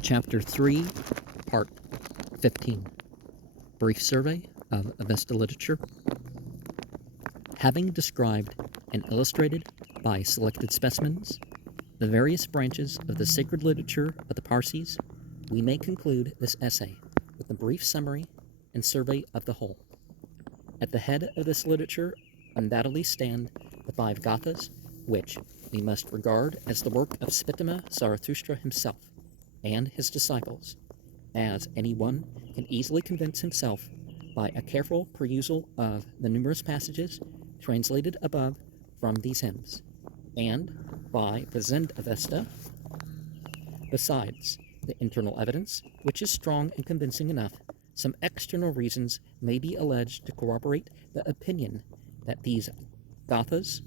Chapter 3, Part 15. Brief Survey of Avesta Literature. Having described and illustrated by selected specimens the various branches of the sacred literature of the Parsis, we may conclude this essay with a brief summary and survey of the whole. At the head of this literature undoubtedly stand the 5 Gathas, which we must regard as the work of Spitama Zarathustra himself and his disciples, as anyone can easily convince himself by a careful perusal of the numerous passages translated above from these hymns, and by the Zend Avesta. Besides the internal evidence, which is strong and convincing enough, some external reasons may be alleged to corroborate the opinion that these Gathas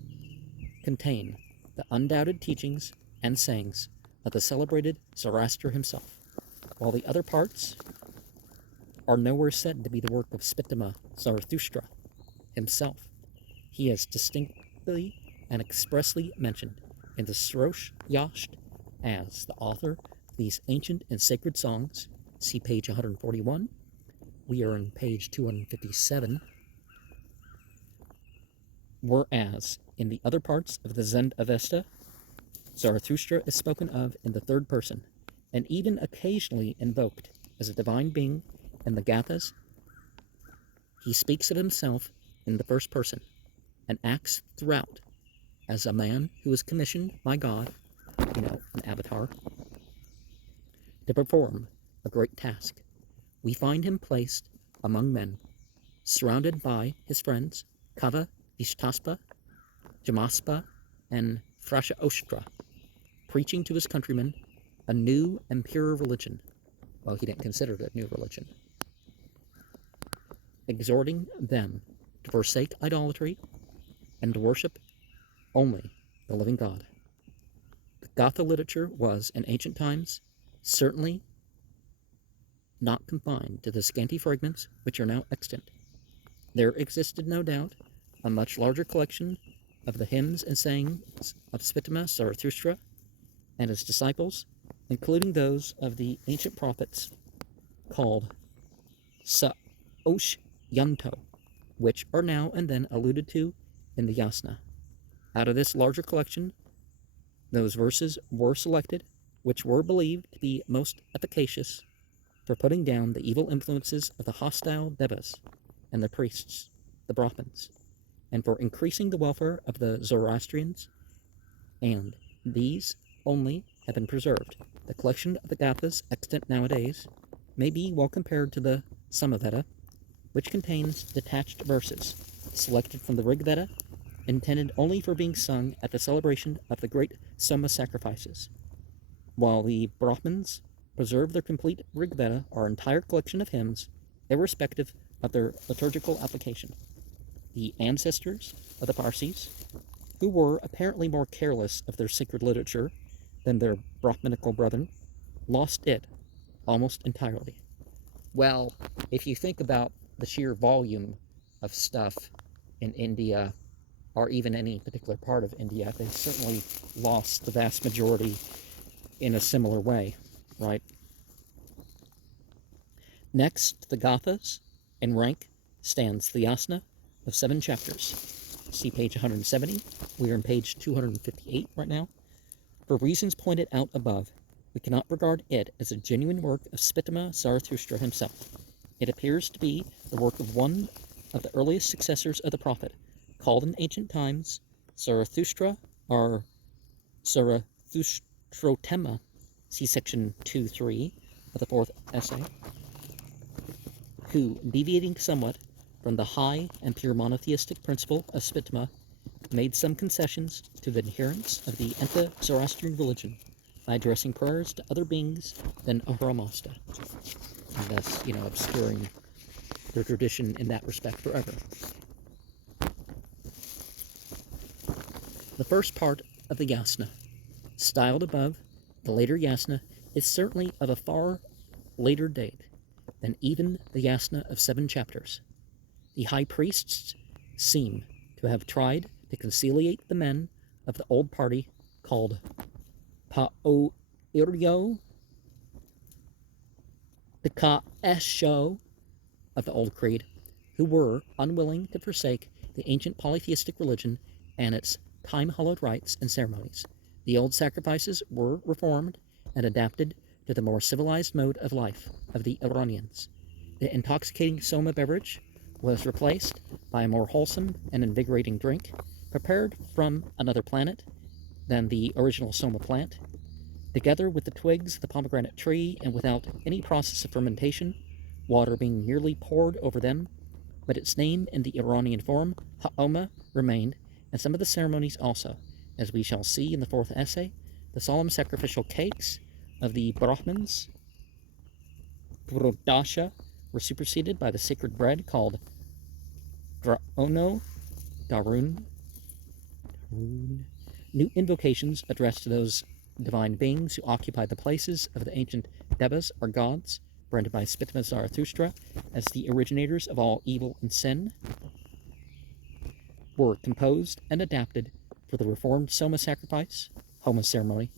contain the undoubted teachings and sayings of the celebrated Zoroaster himself, while the other parts are nowhere said to be the work of Spitama Zarathustra himself. He is distinctly and expressly mentioned in the Srosh Yasht as the author of these ancient and sacred songs. See page 141. We are on page 257. Whereas in the other parts of the Zend Avesta, Zarathustra is spoken of in the third person, and even occasionally invoked as a divine being in the Gathas. He speaks of himself in the first person, and acts throughout as a man who is commissioned by God, an avatar, to perform a great task. We find him placed among men, surrounded by his friends Kava, Vishtaspa, Jamaspa, and Thrashaostra, preaching to his countrymen a new and purer religion. Well, he didn't consider it a new religion. Exhorting them to forsake idolatry and to worship only the living God. The Gatha literature was, in ancient times, certainly not confined to the scanty fragments which are now extant. There existed, no doubt, a much larger collection of the hymns and sayings of Spitama Zarathustra and his disciples, including those of the ancient prophets called Sa'osh Yanto, which are now and then alluded to in the Yasna. Out of this larger collection, those verses were selected which were believed to be most efficacious for putting down the evil influences of the hostile Devas and the priests, the Brahmins, and for increasing the welfare of the Zoroastrians, and these only have been preserved. The collection of the Gathas extant nowadays may be well compared to the Samaveda, which contains detached verses, selected from the Rig Veda, intended only for being sung at the celebration of the great Soma sacrifices, while the Brahmins preserve their complete Rig Veda, or entire collection of hymns, irrespective of their liturgical application. The ancestors of the Parsis, who were apparently more careless of their sacred literature than their Brahminical brethren, lost it almost entirely. Well, if you think about the sheer volume of stuff in India, or even any particular part of India, they certainly lost the vast majority in a similar way, right? Next, the Gathas. In rank stands the Yasna of 7 chapters. See page 170. We are on page 258 right now. For reasons pointed out above, we cannot regard it as a genuine work of Spitama Zarathustra himself. It appears to be the work of one of the earliest successors of the prophet, called in ancient times Zarathustra, or Zarathustrotema. See section 2.3 of the 4th essay, who, deviating somewhat from the high and pure monotheistic principle of Spitama, made some concessions to the adherents of the Enta-Zoroastrian religion by addressing prayers to other beings than Ahura Mazda, and thus, obscuring their tradition in that respect forever. The first part of the Yasna, styled above the later Yasna, is certainly of a far later date than even the Yasna of 7 chapters. The high priests seem to have tried to conciliate the men of the old party called Pa'oiryo the Ka-Esho of the Old Creed, who were unwilling to forsake the ancient polytheistic religion and its time-hallowed rites and ceremonies. The old sacrifices were reformed and adapted to the more civilized mode of life of the Iranians. The intoxicating soma beverage was replaced by a more wholesome and invigorating drink, prepared from another planet than the original soma plant. Together with the twigs of the pomegranate tree and without any process of fermentation, water being merely poured over them, but its name in the Iranian form, ha'oma, remained, and some of the ceremonies also. As we shall see in the fourth essay, the solemn sacrificial cakes of the Brahmins, Prodasha, were superseded by the sacred bread called Draono, Darun. New invocations addressed to those divine beings who occupied the places of the ancient devas or gods, branded by Spitma Zarathustra as the originators of all evil and sin, were composed and adapted for the reformed Soma sacrifice, Homa ceremony.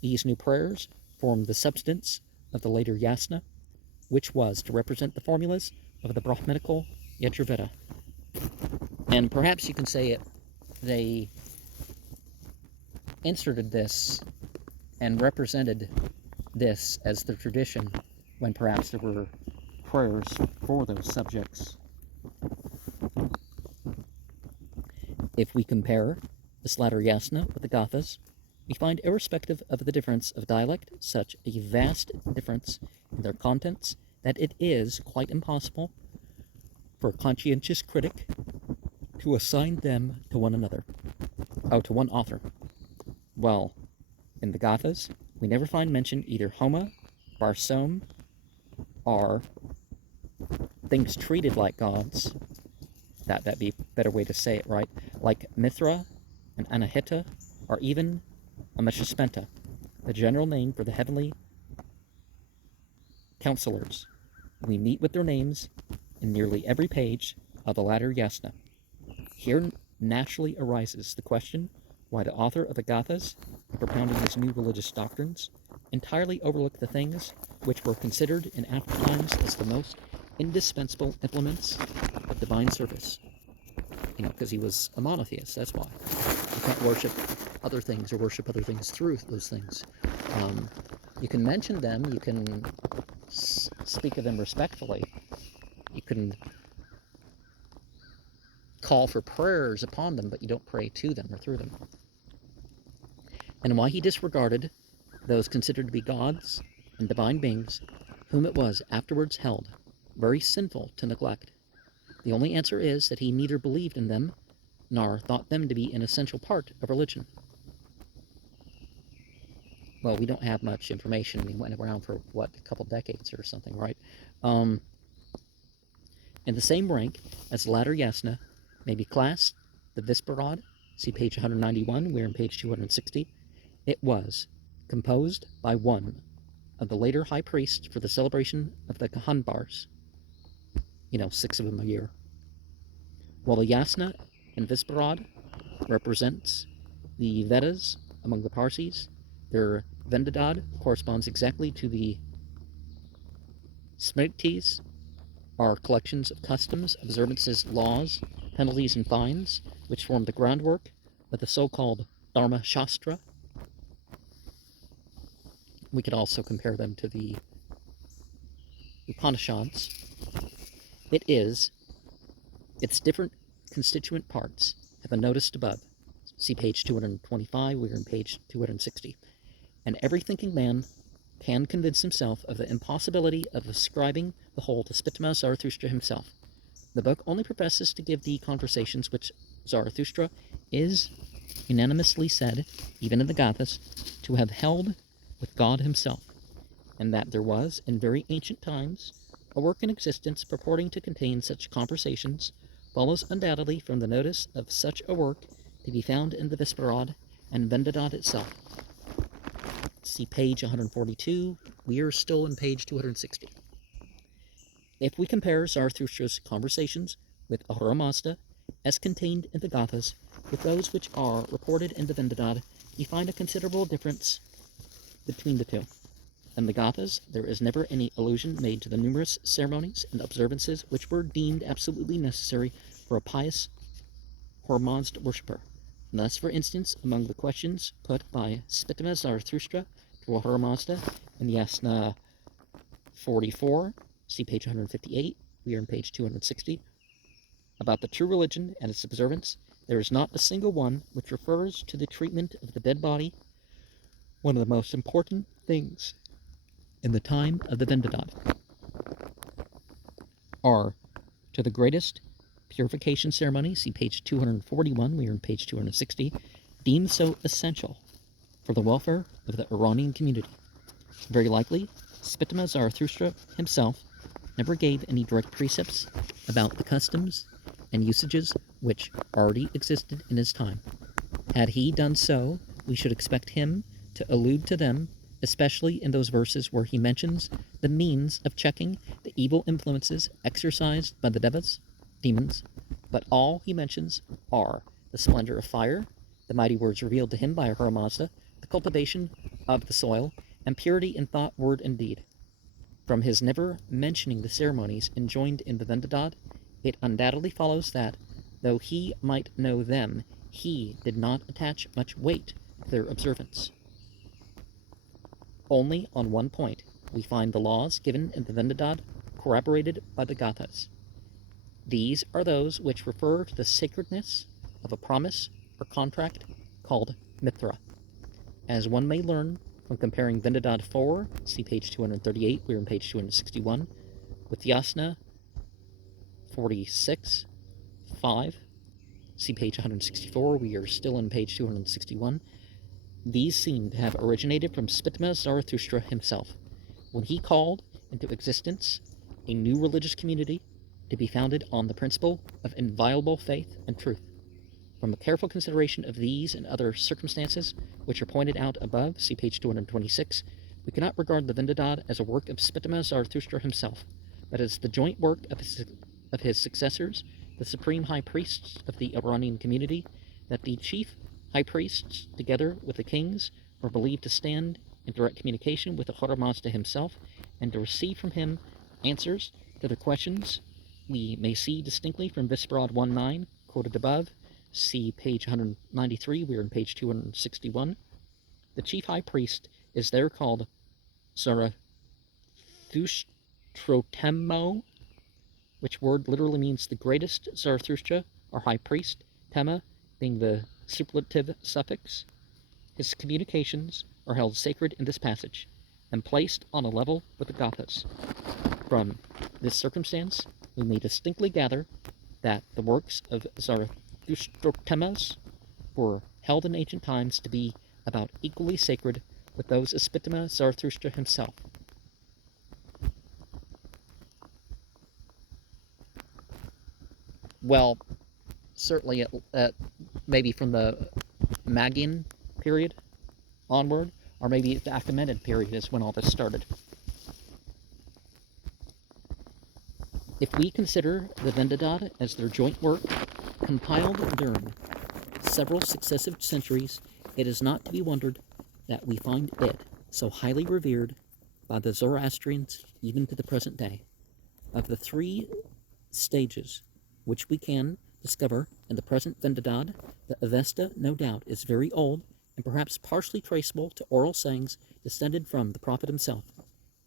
These new prayers formed the substance of the later Yasna, which was to represent the formulas of the Brahminical Yajurveda. And perhaps you can say they inserted this and represented this as the tradition when perhaps there were prayers for those subjects. If we compare this latter Yasna with the Gathas, we find, irrespective of the difference of dialect, such a vast difference in their contents that it is quite impossible for a conscientious critic to assign them to one another, to one author. Well, in the Gathas, we never find mentioned either Homa, Barsom, or things treated like gods. That'd be a better way to say it, right? Like Mithra and Anahita, or even Ameshaspenta, the general name for the heavenly counselors. We meet with their names in nearly every page of the latter Yasna. Here naturally arises the question why the author of the Gathas, propounding his new religious doctrines, entirely overlooked the things which were considered in after times as the most indispensable implements of divine service. Because he was a monotheist, that's why. You can't worship other things or worship other things through those things. You can mention them, you can speak of them respectfully, you can call for prayers upon them, but you don't pray to them or through them. And why he disregarded those considered to be gods and divine beings, whom it was afterwards held very sinful to neglect. The only answer is that he neither believed in them, nor thought them to be an essential part of religion. Well, we don't have much information. We went around for, a couple decades or something, right? In the same rank as the latter Yasna may be classed the Visparad, see page 191, we're on page 260. It was composed by one of the later high priests for the celebration of the Kahanbars, 6 of them a year. While the Yasna and Visparad represents the Vedas among the Parsis, their Vendadad corresponds exactly to the Smritis, are collections of customs, observances, laws, penalties, and fines, which form the groundwork of the so-called Dharma Shastra. We could also compare them to the Upanishads. Its different constituent parts have been noticed above. See page 225, we're on page 260. And every thinking man can convince himself of the impossibility of ascribing the whole to Spitma Zarathustra himself. The book only professes to give the conversations which Zarathustra is unanimously said, even in the Gathas, to have held with God himself, and that there was, in very ancient times, a work in existence purporting to contain such conversations, follows undoubtedly from the notice of such a work to be found in the Visparad and Vendadad itself. See page 142. We are still in page 260. If we compare Zarathustra's conversations with Ahura Mazda, as contained in the Gathas, with those which are reported in the Vendadad, we find a considerable difference between the two. In the Gathas, there is never any allusion made to the numerous ceremonies and observances which were deemed absolutely necessary for a pious Hormazd worshipper. Thus, for instance, among the questions put by Spitima Zarathustra to Ahura Mazda in Yasna 44, see page 158, we are on page 260, about the true religion and its observance, there is not a single one which refers to the treatment of the dead body, one of the most important things in the time of the Vendidad, are to the greatest purification ceremony, see page 241, we are on page 260, deemed so essential for the welfare of the Iranian community. Very likely, Spitima Zarathustra himself never gave any direct precepts about the customs and usages which already existed in his time. Had he done so, we should expect him to allude to them, especially in those verses where he mentions the means of checking the evil influences exercised by the demons, but all he mentions are the splendor of fire, the mighty words revealed to him by Ahura Mazda, the cultivation of the soil, and purity in thought, word, and deed. From his never mentioning the ceremonies enjoined in the Vendidad, it undoubtedly follows that, though he might know them, he did not attach much weight to their observance. Only on one point we find the laws given in the Vendidad corroborated by the Gathas. These are those which refer to the sacredness of a promise or contract called mithra. As one may learn from comparing Vendidad 4, see page 238, we're on page 261, with Yasna 46, 5, see page 164, we are still on page 261, these seem to have originated from Spitima Zarathustra himself, when he called into existence a new religious community to be founded on the principle of inviolable faith and truth. From a careful consideration of these and other circumstances, which are pointed out above, see page 226, we cannot regard the Vendidad as a work of Spitima Zarathustra himself, but as the joint work of his successors, the supreme high priests of the Iranian community, that the chief high priests, together with the kings, were believed to stand in direct communication with Ahura Mazda himself, and to receive from him answers to their questions. We may see distinctly from Visparad 1.9, quoted above, see page 193, we are on page 261. The chief high priest is there called Zarathustrotemo, which word literally means the greatest Zarathustra, or high priest, Tema being the superlative suffix. His communications are held sacred in this passage, and placed on a level with the Gathas. From this circumstance, we may distinctly gather that the works of Zarathustrotemos were held in ancient times to be about equally sacred with those of Spitima Zarathustra himself. Well, certainly maybe from the Magian period onward, or maybe the Achaemenid period is when all this started. If we consider the Vendidad as their joint work, compiled during several successive centuries, it is not to be wondered that we find it so highly revered by the Zoroastrians even to the present day. Of the three stages which we can discover in the present Vendidad, the Avesta, no doubt, is very old and perhaps partially traceable to oral sayings descended from the prophet himself.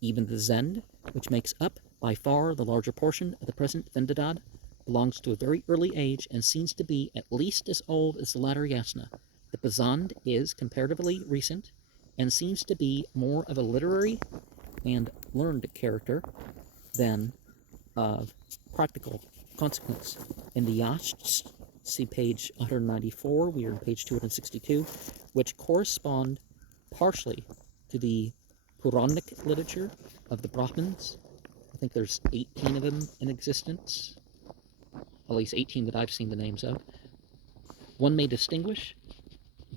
Even the Zend, which makes up by far the larger portion of the present Vendidad, belongs to a very early age and seems to be at least as old as the latter Yasna. The Bazand is comparatively recent and seems to be more of a literary and learned character than of practical consequence. In the Yashts, see page 194, we are on page 262, which correspond partially to the Puranic literature of the Brahmins. I think there's 18 of them in existence, at least 18 that I've seen the names of. One may distinguish,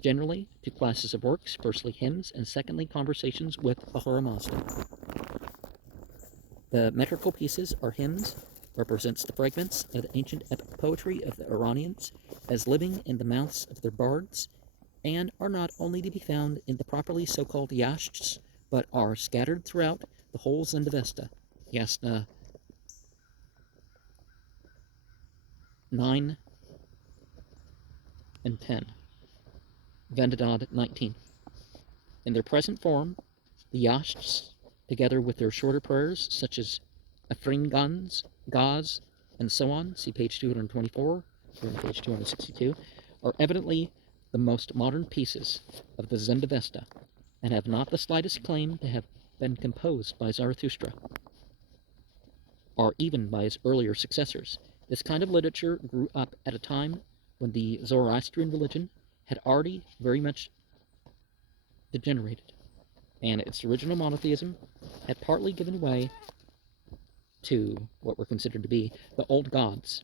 generally, two classes of works, firstly hymns, and secondly conversations with Ahura Mazda. The metrical pieces are hymns, represents the fragments of the ancient epic poetry of the Iranians as living in the mouths of their bards, and are not only to be found in the properly so-called yashts, but are scattered throughout the whole Zendavesta. Yasna 9 and 10. Vendidad 19. In their present form, the Yashts, together with their shorter prayers, such as Afringans, Gaz, and so on, see page 224, here on page 262, are evidently the most modern pieces of the Zendavesta, and have not the slightest claim to have been composed by Zarathustra, or even by his earlier successors. This kind of literature grew up at a time when the Zoroastrian religion had already very much degenerated, and its original monotheism had partly given way to what were considered to be the old gods,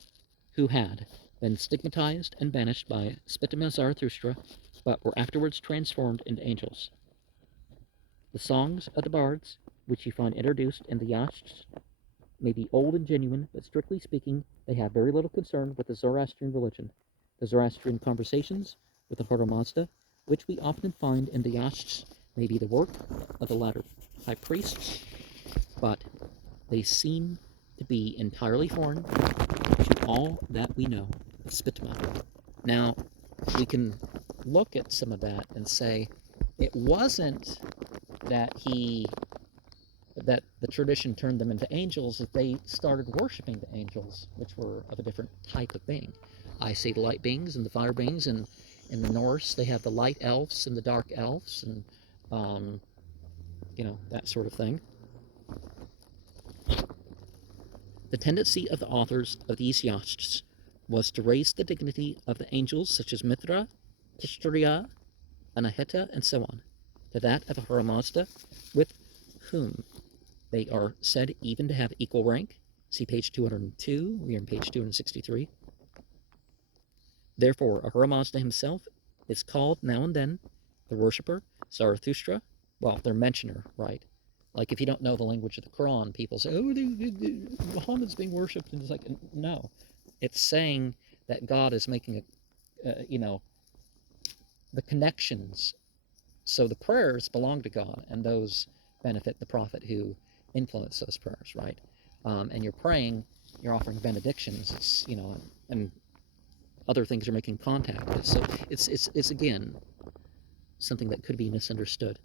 who had been stigmatized and banished by Spitama Zarathustra, but were afterwards transformed into angels. The songs of the bards, which you find introduced in the Yashts, may be old and genuine, but strictly speaking, they have very little concern with the Zoroastrian religion. The Zoroastrian conversations with the Hora Mazda, which we often find in the Yashts, may be the work of the latter high priests, but they seem to be entirely foreign to all that we know of Spitama. Now, we can look at some of that and say it wasn't that the tradition turned them into angels, that they started worshiping the angels, which were of a different type of being. I say the light beings and the fire beings, and in the Norse they have the light elves and the dark elves, and that sort of thing. The tendency of the authors of these Yashts was to raise the dignity of the angels, such as Mithra, Tishtriya, Anahita, and so on, to that of Ahura Mazda, with whom they are said even to have equal rank. See page 202, we are on page 263. Therefore, Ahura Mazda himself is called now and then the worshipper, Zarathustra, well, their mentioner, right? Like if you don't know the language of the Quran, people say, oh, Muhammad's being worshipped, and it's like, no. It's saying that God is making the connections. So the prayers belong to God, and those benefit the prophet who influenced those prayers, right? And you're praying, you're offering benedictions, it's, and other things are making contact with. So it's again something that could be misunderstood.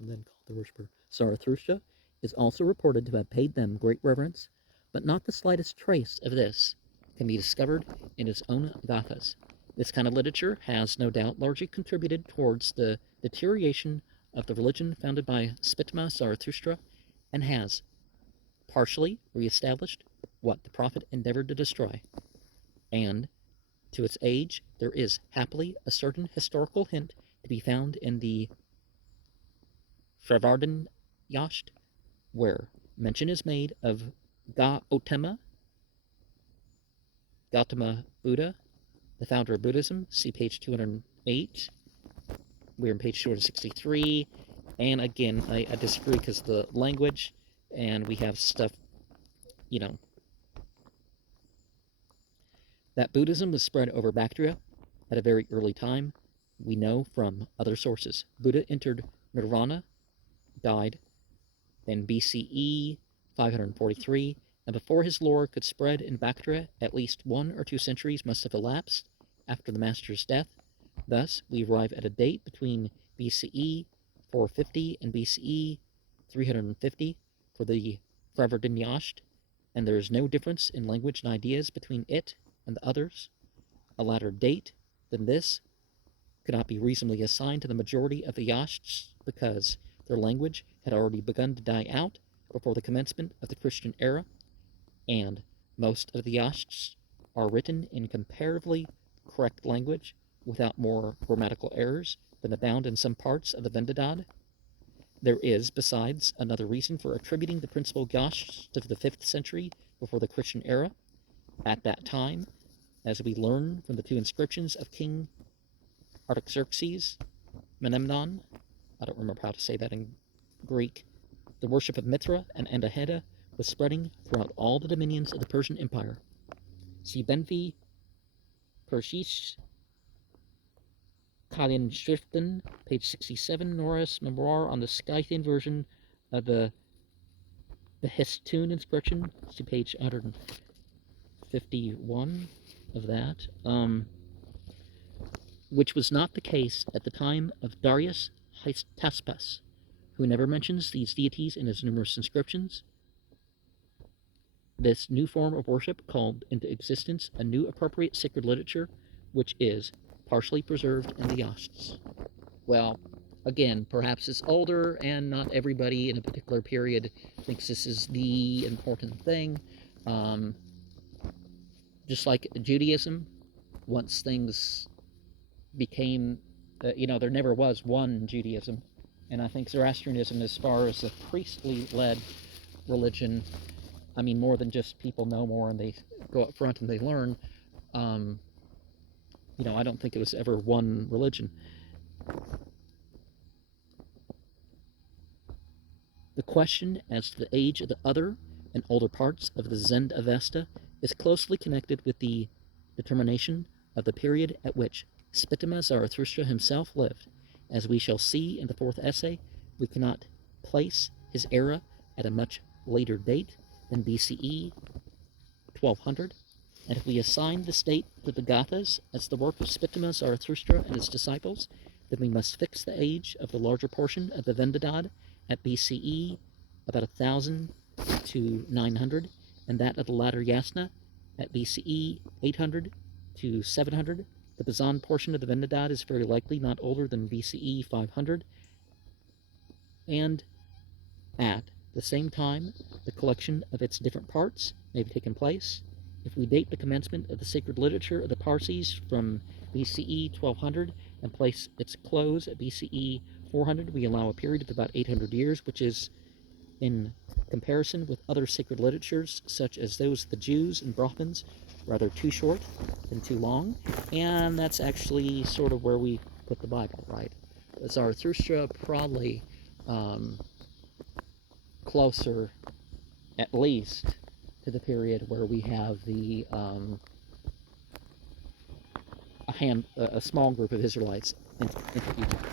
And then called the worshiper. Zarathustra is also reported to have paid them great reverence, but not the slightest trace of this can be discovered in his own gathas. This kind of literature has no doubt largely contributed towards the deterioration of the religion founded by Spitama Zarathustra, and has partially reestablished what the prophet endeavored to destroy. And to its age there is happily a certain historical hint to be found in the Fravarden Yasht, where mention is made of Gautama Buddha, the founder of Buddhism. See page 208. We're on page 263. And again, I disagree because the language, and we have stuff, that Buddhism was spread over Bactria at a very early time. We know from other sources. Buddha entered Nirvana, died in BCE 543, and before his lore could spread in Bactria, at least 1 or 2 centuries must have elapsed after the master's death. Thus, we arrive at a date between BCE 450 and BCE 350 for the Fravardinyasht, and there is no difference in language and ideas between it and the others. A later date than this could not be reasonably assigned to the majority of the Yashts, because their language had already begun to die out before the commencement of the Christian era, and most of the Yashts are written in comparatively correct language without more grammatical errors than abound in some parts of the Vendidad. There is, besides, another reason for attributing the principal Yashts to the 5th century before the Christian era. At that time, as we learn from the 2 inscriptions of King Artaxerxes Menemnon, I don't remember how to say that in Greek, the worship of Mithra and Anahita was spreading throughout all the dominions of the Persian Empire. See Benfi, Parsis, Italian Schriften, page 67, Norris Memoir on the Scythian version of the Behistun inscription, see page 151 of that, which was not the case at the time of Darius Hystaspes, who never mentions these deities in his numerous inscriptions. This new form of worship called into existence a new appropriate sacred literature, which is partially preserved in the Osts. Well, again, perhaps it's older and not everybody in a particular period thinks this is the important thing. Just like Judaism, once things became, there never was one Judaism. And I think Zoroastrianism, as far as a priestly-led religion, I mean, more than just people know more and they go up front and they learn, I don't think it was ever one religion. The question as to the age of the other and older parts of the Zend Avesta is closely connected with the determination of the period at which Spitama Zarathustra himself lived. As we shall see in the fourth essay, we cannot place his era at a much later date than BCE 1200, and if we assign this date to the Gathas as the work of Spitama Zarathustra and his disciples, then we must fix the age of the larger portion of the Vendidad at BCE about 1000 to 900, and that of the latter Yasna at BCE 800 to 700. The Bazan portion of the Vendidad is very likely not older than BCE 500, and at the same time, the collection of its different parts may have taken place. If we date the commencement of the sacred literature of the Parsis from BCE 1200 and place its close at BCE 400, we allow a period of about 800 years, which is, in comparison with other sacred literatures, such as those of the Jews and Brahmins, rather too short than too long. And that's actually sort of where we put the Bible, right? Zarathustra probably closer, at least, to the period where we have the a small group of Israelites in Egypt.